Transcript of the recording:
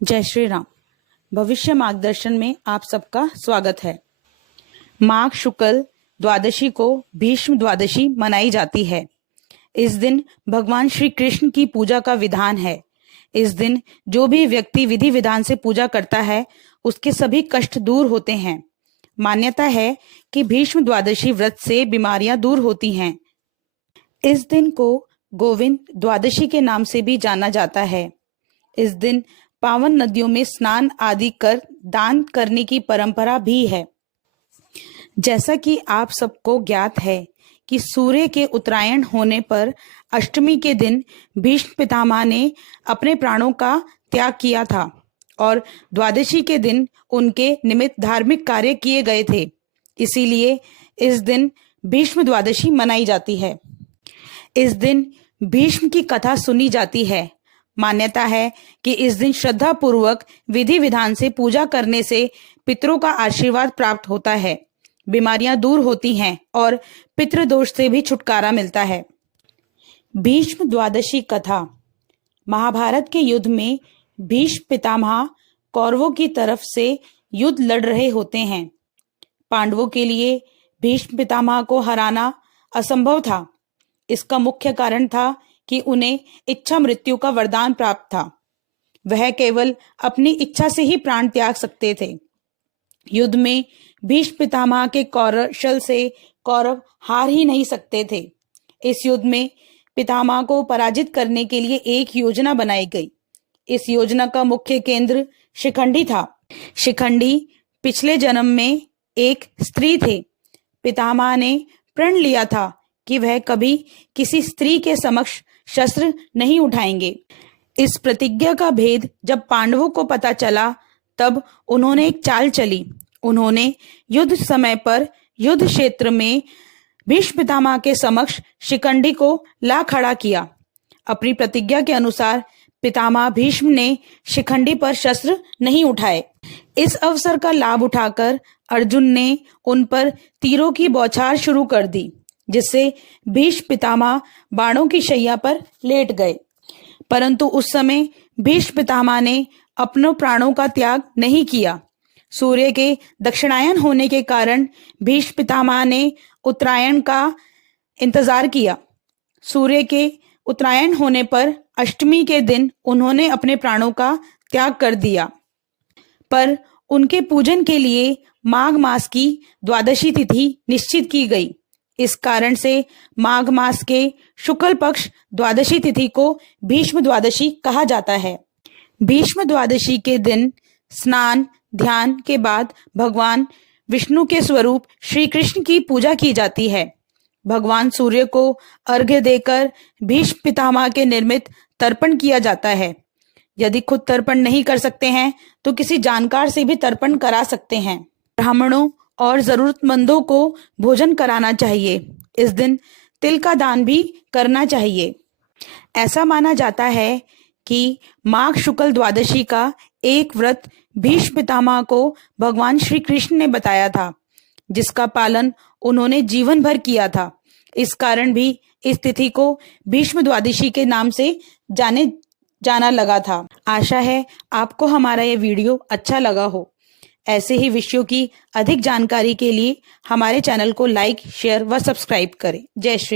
जय श्री राम। भविष्य मार्गदर्शन में आप सबका स्वागत है। माघ शुक्ल द्वादशी को भीष्म द्वादशी मनाई जाती है। इस दिन भगवान श्री कृष्ण की पूजा का विधान है। इस दिन जो भी व्यक्ति विधि विधान से पूजा करता है उसके सभी कष्ट दूर होते हैं। मान्यता है कि भीष्म द्वादशी व्रत से बीमारियां दूर होती हैं। इस दिन को गोविंद द्वादशी के नाम से भी जाना जाता है। इस दिन पावन नदियों में स्नान आदि कर दान करने की परंपरा भी है। जैसा कि आप सबको ज्ञात है कि सूर्य के उत्तरायण होने पर अष्टमी के दिन भीष्म पितामह ने अपने प्राणों का त्याग किया था और द्वादशी के दिन उनके निमित्त धार्मिक कार्य किए गए थे। इसीलिए इस दिन भीष्म द्वादशी मनाई जाती है। इस दिन भीष्म की कथा सुनी जाती है। मान्यता है कि इस दिन श्रद्धा पूर्वक विधि विधान से पूजा करने से पितरों का आशीर्वाद प्राप्त होता है, बीमारियां दूर होती हैं और पितृदोष से भी छुटकारा मिलता है। भीष्म द्वादशी कथा। महाभारत के युद्ध में भीष्म पितामह कौरवों की तरफ से युद्ध लड़ रहे होते हैं। पांडवों के लिए भीष्म पितामह को हराना असंभव था। इसका मुख्य कारण था कि उन्हें इच्छा मृत्यु का वरदान प्राप्त था। वह केवल अपनी इच्छा से ही प्राण त्याग सकते थे। युद्ध में भीष्म पितामह के कौशल से कौरव हार ही नहीं सकते थे। इस युद्ध में पितामह को पराजित करने के लिए एक योजना बनाई गई। इस योजना का मुख्य केंद्र शिखंडी था। शिखंडी पिछले जन्म में एक स्त्री थे। पितामह ने प्रण लिया था कि वह कभी किसी स्त्री के समक्ष शस्त्र नहीं उठाएंगे। इस प्रतिज्ञा का भेद जब पांडवों को पता चला तब उन्होंने एक चाल चली। उन्होंने युद्ध समय पर युद्ध क्षेत्र में भीष्म पितामह के समक्ष शिखंडी को ला खड़ा किया। अपनी प्रतिज्ञा के अनुसार पितामह भीष्म ने शिखंडी पर शस्त्र नहीं उठाए। इस अवसर का लाभ उठाकर अर्जुन ने उन पर तीरों की बौछार शुरू कर दी, जिससे भीष्म पितामह बाणों की शैया पर लेट गए। परंतु उस समय भीष्म पितामह ने अपनों प्राणों का त्याग नहीं किया। सूर्य के दक्षिणायन होने के कारण भीष्म पितामह ने उत्तरायण का इंतजार किया। सूर्य के उत्तरायण होने पर अष्टमी के दिन उन्होंने अपने प्राणों का त्याग कर दिया। पर उनके पूजन के लिए माघ मास की द्वादशी तिथि निश्चित की गई। इस कारण से माघ मास के शुक्ल पक्ष द्वादशी तिथि को भीष्म द्वादशी कहा जाता है। भीष्म द्वादशी के दिन स्नान ध्यान के बाद भगवान विष्णु के स्वरूप श्री कृष्ण की पूजा की जाती है। भगवान सूर्य को अर्घ्य देकर भीष्म पितामह के निर्मित तर्पण किया जाता है। यदि खुद तर्पण नहीं कर सकते हैं तो किसी जानकार से भी तर्पण करा सकते हैं। ब्राह्मणों और जरूरतमंदों को भोजन कराना चाहिए। इस दिन तिल का दान भी करना चाहिए। ऐसा माना जाता है कि माघ शुक्ल द्वादशी का एक व्रत भीष्म पितामह को भगवान श्री कृष्ण ने बताया था, जिसका पालन उन्होंने जीवन भर किया था। इस कारण भी इस तिथि को भीष्म द्वादशी के नाम से जाना लगा था। आशा है आपको हमारा ये वीडियो अच्छा लगा हो। ऐसे ही विषयों की अधिक जानकारी के लिए हमारे चैनल को लाइक, शेयर व सब्सक्राइब करें। जय श्री